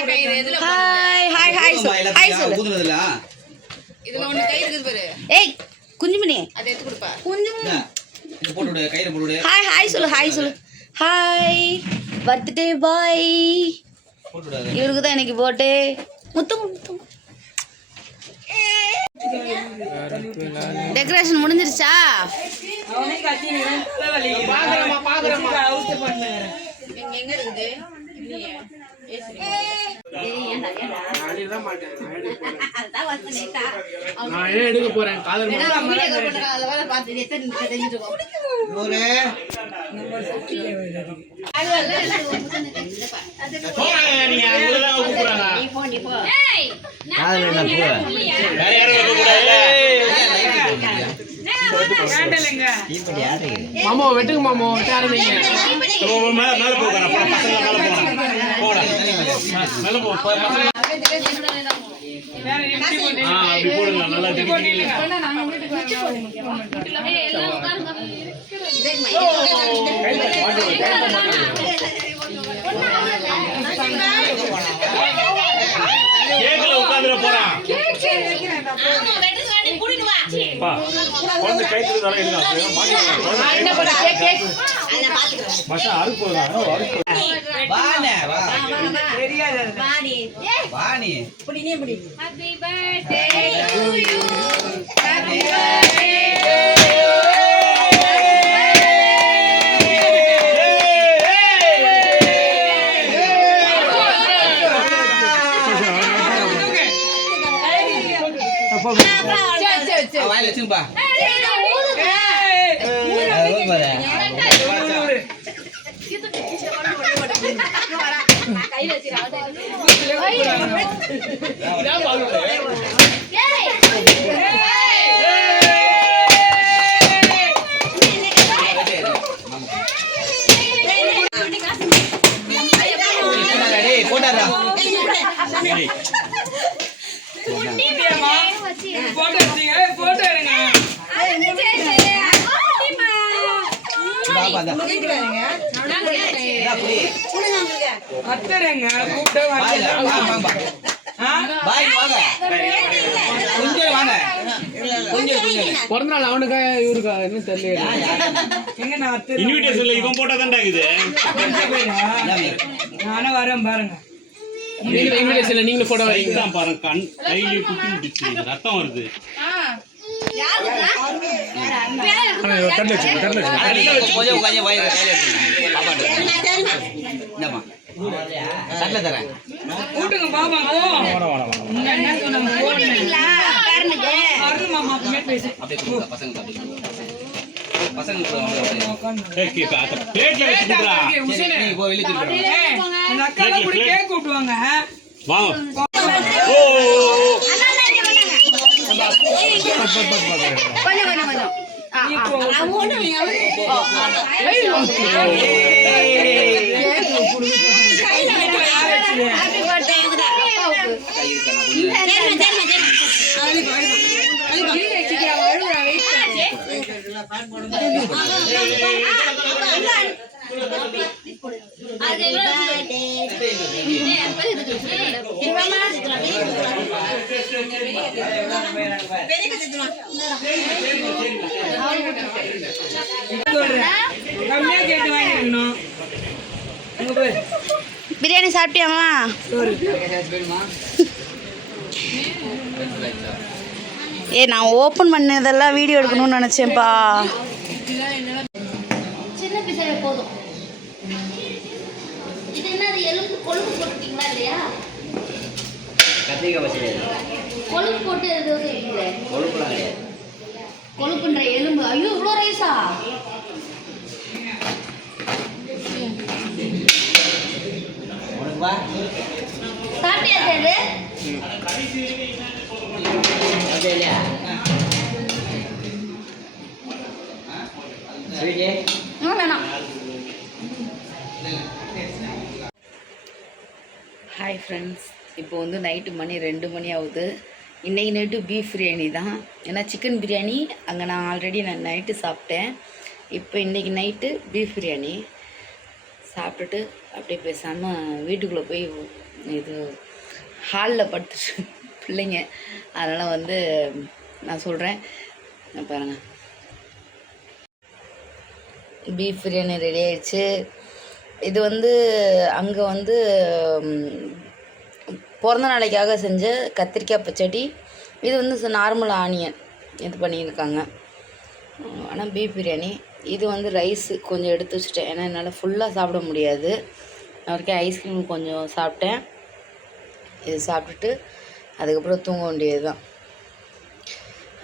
Hi hi hi hi சொல்லு. இதுல ஒண்ணு கை இருக்குது பாரு. ஏய் குஞ்சுமணி அதை எடுத்து கொடுப்பா. குஞ்சுமணி இது போட்டு விடு, கையில போட்டு விடு. ஹாய் ஹாய் சொல்லு ஹாய் சொல்லு. Hi birthday boy. போட்டு விடு. இவருக்கு தான் எனக்கு பர்த்டே. முத்தம் முத்தம். டெக்கரேஷன் முடிஞ்சிருச்சா? எங்க இருக்குது? நான் எடுக்க போறேன் காதல் மாமோ வெட்டுங்க மாமோ வெட்ட ஆரம்பிங்க. மேல போகற பசங்க மேல போடா மேல போ அப்படி போடுங்க நல்லா தெரியுது. கேக்ல உட்கார்ந்துற போறான். பா வந்து கைத்துல தர எடுங்க. என்ன போற கேக் மச்சா அறுப்பு போறா. வானே வா. தெரியாது வாணி. வாணி. புடினே புடி. Happy birthday to you. Happy birthday வாயில வச்சுப்பா. பிறந்தநாள் அவனுக்கா இவருக்கா என்ன தெரியல. இன்விடேஷன்ல இவன் போட்டா தான்டா இது. நானும் வரேன் பாருங்க. இன்விடேஷன்ல நீங்களும் போட்டோ வரீங்க தான் பாருங்க. கண் கையில குத்தி விட்டுச்சு, ரத்தம் வருது. கொஞ்சம் கொஞ்சம் வயிறு கையில எடுத்து பாப்பாட்டு என்னம்மா தட்டல தரேன். கூட்டுங்க பாபா. என்ன சொன்னாங்க போடுங்களா காரணங்க அருண் மாமா பேசு. அப்படியே கூப்பிடு பசங்க பசங்க ஏய் கேக் அத பிளேட்ல வச்சுடுடா. நீ போ வெளிய திருப்பி. அந்த அக்கா கூட கேக் கூட்டுவாங்க. வாங்க. ஓ பிரியாணி சாப்பிட்டியாமா? ஏ நான் ஓப்பன் பண்ணதெல்லாம் வீடியோ எடுக்கணும்னு நினச்சேன்ப்பா. சின்ன பிசைய போதும். இது என்னது எலும்பு கொழுப்பு போட்டுட்டீங்களா இல்லையா? கத்திரிக்காய் பச்சடி. கொழுப்பு போட்டு எது இல்லை. கொழுப்புலாம் கிடையாது. கொழுப்புன்ற எலும்பு. ஐயோ இவ்வளோ ரைஸா? சாப்பிட்டியா சார்? வேணாம். ஹாய் ஃப்ரெண்ட்ஸ், இப்போ வந்து நைட்டு மணி 2 மணி ஆகுது. இன்றைக்கி நைட்டு பீஃப் பிரியாணி தான். ஏன்னா சிக்கன் பிரியாணி அங்கே நான் ஆல்ரெடி நைட்டு சாப்பிட்டேன். இப்போ இன்றைக்கி நைட்டு பீஃப் பிரியாணி சாப்பிட்டுட்டு அப்படியே பேசாமல் வீட்டுக்குள்ளே போய் இது ஹாலில் படுத்துட்டு பிள்ளைங்க, அதனால் வந்து நான் சொல்கிறேன் பாருங்கள். பீஃப் பிரியாணி ரெடி ஆயிடுச்சு. இது வந்து அங்கே வந்து பிறந்த நாளைக்காக செஞ்ச கத்திரிக்காய் பச்சடி. இது வந்து நார்மல் ஆனியன் இது பண்ணியிருக்காங்க. ஆனால் பீஃப் பிரியாணி. இது வந்து ரைஸு கொஞ்சம் எடுத்து வச்சுட்டேன், ஏன்னா என்னால் ஃபுல்லாக சாப்பிட முடியாது. நான் வரைக்கும் ஐஸ்கிரீம் கொஞ்சம் சாப்பிட்டேன். இது சாப்பிட்டுட்டு அதுக்கப்புறம் தூங்க வேண்டியது தான்.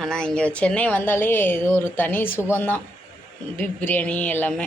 ஆனால் இங்கே சென்னை வந்தாலே இது ஒரு தனி சுகம்தான், பீஃப் பிரியாணி எல்லாமே.